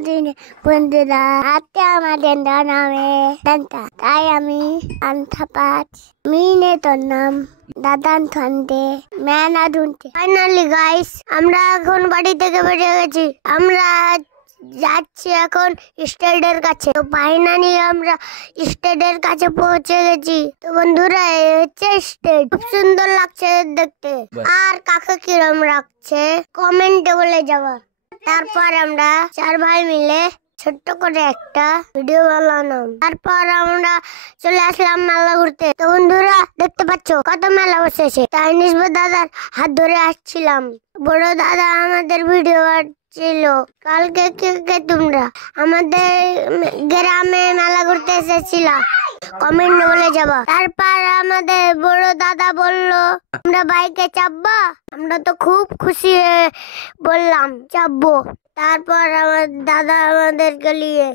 জন্মদিন বন্ধুরা, আজকে আমাদের নামে দান্তা, তাই আমি আন্থা পাঁচ মিনে তোর নাম দাদান থানতে মেনা ধুনতে। ফাইনালি গাইস, আমরা এখন বাড়ি থেকে বেরিয়ে গেছি। আমরা যাচ্ছি এখন স্টেডের কাছে। তো ফাইনালি আমরা স্টেডের কাছে পৌঁছে গেছি। তো বন্ধুরা, এই হচ্ছে স্টেড, খুব সুন্দর লাগছে দেখতে। আর কাকে কিরম লাগছে কমেন্টে বলে যাওয়া। তারপর আমরা চার ভাই মিলে ছোট্ট করে একটা ভিডিও বানালাম। তারপর আমরা চলে আসলাম মেলা ঘুরতে। তো বন্ধুরা, দেখতে পাচ্ছ কত মেলা বসেছে। তাই নিসবত দাদার হাত ধরে আসছিলাম। বড় দাদা আমাদের ভিডিও ছিল। কালকে কে তোমরা আমাদের গ্রামে মেলা ঘুরতে এসেছিলা কমেন্ট বলে যাবা। তারপর আমাদের বড় দাদা বলল আমরা বাইকে চাপবা। আমরা তো খুব খুশি হয়ে বললাম চাপবো। তারপর আমার দাদা আমাদেরকে নিয়ে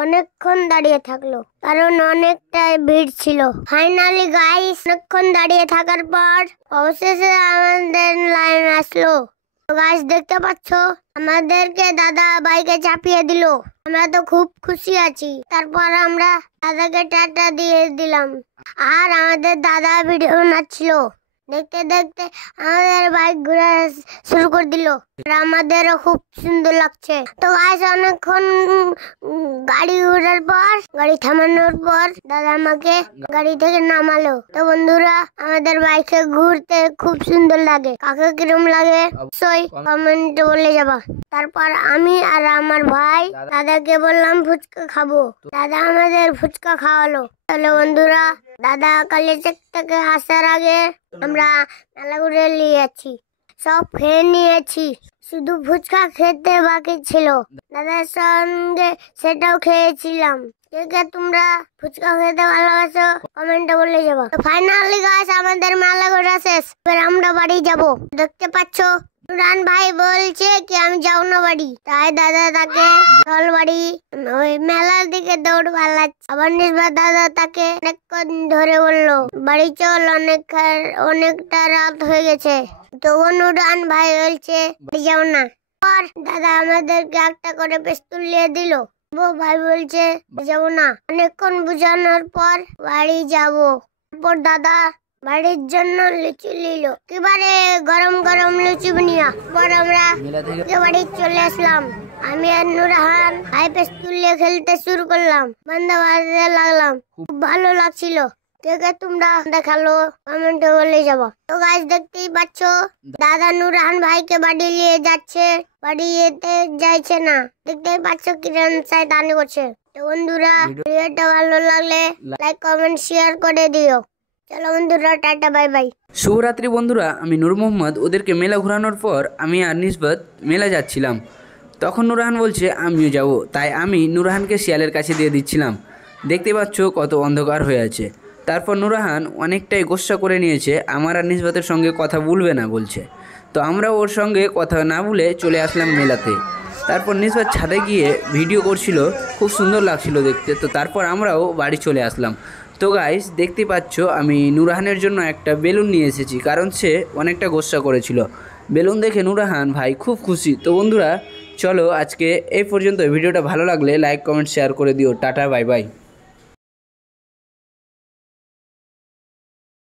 অনেকক্ষণ দাঁড়িয়ে থাকলো, কারণ অনেকটা ভিড় ছিল। ফাইনালি গাইস, অনেকক্ষণ দাঁড়িয়ে থাকার পর অবশেষে আমাদের লাইন আসলো। গাইস, দেখতে পাচ্ছ আমাদেরকে দাদা বাইকে চাপিয়ে দিল। আমরা তো খুব খুশি আছি। তারপর আমরা দাদাকে টাটা দিয়ে দিলাম। আর আমাদের দাদা ভিডিও বানাচ্ছিল। দেখতে দেখতে আমাদের বাইক ঘোরা শুরু করে দিল। আমাদেরও খুব সুন্দর লাগছে। তো গাইস, অনেকক্ষণ গাড়ি ঘোরার পর, গাড়ি থামানোর পর দাদা আমাকে গাড়ি থেকে নামালো। তো বন্ধুরা, আমাদের বাইকে ঘুরতে খুব সুন্দর লাগে। কাকে কিরম লাগে অবশ্যই কমেন্টে বলে যাবা। তারপর আমি আর আমার ভাই দাদাকে বললাম ফুচকা খাবো। দাদা আমাদের ফুচকা খাওয়ালো। তাহলে বন্ধুরা, দাদা কলেজ থেকে আসার আগে আমরা মেলা ঘুরে নিয়েছি, সব খেয়ে নিয়েছি। শুধু ফুচকা খেতে বাকি ছিল। দাদার সঙ্গে সেটাও খেয়েছিলাম। কে তোমরা ফুচকা খেতে ভালোবাসো কমেন্টে বলে যাবো। তো ফাইনালি গাইস, আমাদের মেলা ঘোরা শেষ। এবার আমরা বাড়ি যাব। দেখতে পাচ্ছ নুরহান ভাই বলছে কি আমি যাও না বাড়ি। তাই দাদা তাকে চল বাড়ি, ওই মেলার দিকে দৌড় পালাচ্ছে। আবার নিসবত দাদা তাকে অনেকক্ষণ ধরে বললো বাড়ি চল, অনেকটা রাত হয়ে গেছে। তো নুরহান ভাই বলছে বাড়ি যাও না। আর দাদা আমাদেরকে একটা করে পিস্তল দিয়ে দিল। ভাই বলছে যাবো না। অনেকক্ষণ বুঝানোর পর বাড়ি যাব। তারপর দাদা বাড়ির জন্য লুচি নিল। এবারে গরম গরম লুচি বানিয়ে পর আমরা বাড়ি চলে আসলাম। আমি আর নুরহান হাই পিস্তল নিয়ে খেলতে শুরু করলাম। বান্দা বাজতে লাগলাম। খুব ভালো লাগছিল। কে তোমরা দেখালো কমেন্টে বলে যাবো। তো গাইস, দেখতেই পাচ্ছ দাদা নুরহান ভাইকে বাড়ি নিয়ে যাচ্ছে। বাড়ি যেতে যাইছে না। দেখতেই পাচ্ছ কিরণ শয়তানি করছে। তো বন্ধুরা, ভিডিওটা ভালো লাগলে লাইক কমেন্ট শেয়ার করে দিও। চলো বন্ধুরা, টাটা বাই বাই। শুভরাত্রি বন্ধুরা, আমি নূর মোহাম্মদ। ওদেরকে মেলা ঘোরানোর পর আমি আর নিসবত মেলা যাচ্ছিলাম। তখন নুরহান বলছে আমিও যাব। তাই আমি নুরহানকে শিয়ালের কাছে দিয়ে দিচ্ছিলাম। দেখতে পাচ্ছ কত অন্ধকার হয়ে আছে। তারপর নুরহান অনেকটাই গোসা করে নিয়েছে। আমার আর নিসবতের সঙ্গে কথা বলবে না বলছে। তো আমরা ওর সঙ্গে কথা না বলে চলে আসলাম মেলাতে। তারপর নিসবত ছাদে গিয়ে ভিডিও করছিল, খুব সুন্দর লাগছিল দেখতে। তো তারপর আমরাও বাড়ি চলে আসলাম। তো গাইস, দেখতে পাচ্ছ আমি নুরহানের জন্য একটা বেলুন নিয়ে এসেছি, কারণ সে অনেকটা গোসা করেছিল। বেলুন দেখে নুরহান ভাই খুব খুশি। তো বন্ধুরা, চলো আজকে এই পর্যন্ত। ভিডিওটা ভালো লাগলে লাইক কমেন্ট শেয়ার করে দিও। Tata bye bye.